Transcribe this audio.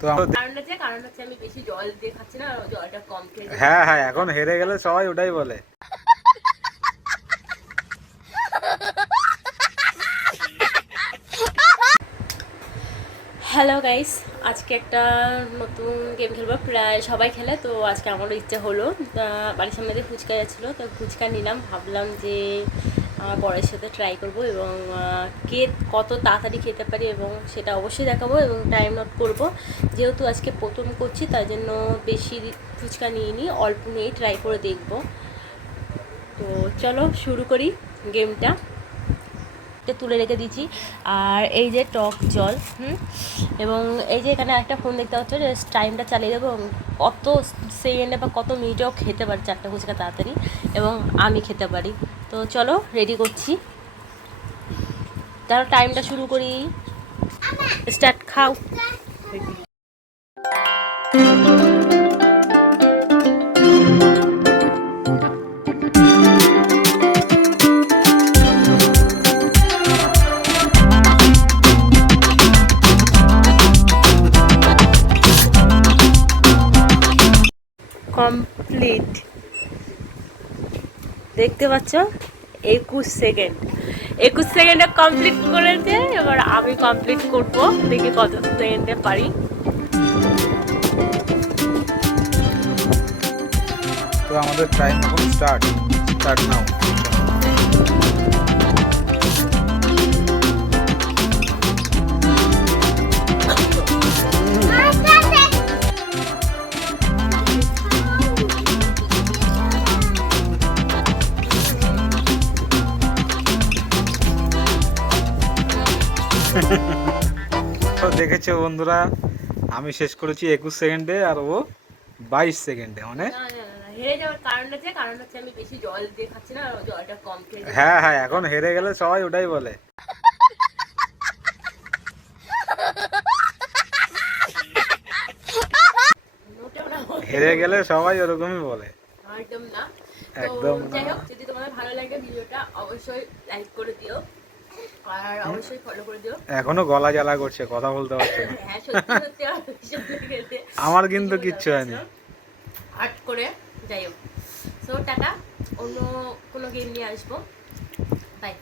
তো কারণ হচ্ছে আমি বেশি জল দিয়ে খাচ্ছি না, জলটা কম খেয়ে। হ্যাঁ হ্যাঁ, এখন হেরে গেলে সবাই ওটাই বলে। হ্যালো গাইস, আজকে একটা নতুন গেম খেলবো। প্রায় সবাই খেলে, তো আজকে আমারও ইচ্ছে হলো। বাড়ির সামনে দিয়ে ফুচকা যাচ্ছিলো, তো ফুচকা নিলাম। ভাবলাম যে আমার বরের সাথে ট্রাই করব এবং কে কত তাড়াতাড়ি খেতে পারি এবং সেটা অবশ্যই দেখাবো এবং টাইম নোট করব। যেহেতু আজকে প্রথম করছি, তাই জন্য বেশি ফুচকা নিয়ে অল্প নিয়েই ট্রাই করে দেখব। তো চলো শুরু করি গেমটা। তুলে রেখে দিচ্ছি, আর এই যে টক জল এবং এই যে এখানে একটা ফোন দেখতে হচ্ছে, টাইমটা চালিয়ে দেবো এবং কত সেকেন্ডে বা কত মিনিটেও খেতে পারি চারটে ফুচকা তাড়াতাড়ি এবং আমি খেতে পারি। তো চলো রেডি করছি, তাহলে টাইমটা শুরু করি। স্টার্ট, খাও। কমপ্লিট, দেখতে পাচ্ছ 21 সেকেন্ড, 21 সেকেন্ডে কমপ্লিট করেছে। এবার আমি কমপ্লিট করব, দেখি কত সেকেন্ডে পারি। তো আমাদের টাইম এখন স্টার্ট নাও। তো দেখেছো বন্ধুরা, আমি শেষ করেছি 21 সেকেন্ডে আর ও 22 সেকেন্ডে। মানে হেরে যাওয়ার কারণ হচ্ছে আমি বেশি জল দিয়ে খাচ্ছি না, জলটা কম খেয়ে। হ্যাঁ হ্যাঁ, এখন হেরে গেলে সবাই ওটাই বলে। হেরে গেলে সবাই ওরকমই বলে। একদম না। একদম যাই হোক, যদি তোমাদের ভালো লাগে ভিডিওটা অবশ্যই লাইক করে দিও আর অবশ্যই ফলো করে দিও। এখনো গলা জ্বালা করছে, কথা বলতে পারছে না। হ্যাঁ, সত্যি সত্যি আমার ভীষণ লেগেছে। আমার কিন্তু কিচ্ছু হয়নি। হাট করে যাই হোক। সো টাটা, অন্য কোনো গেম নিয়ে আসবো। বাই।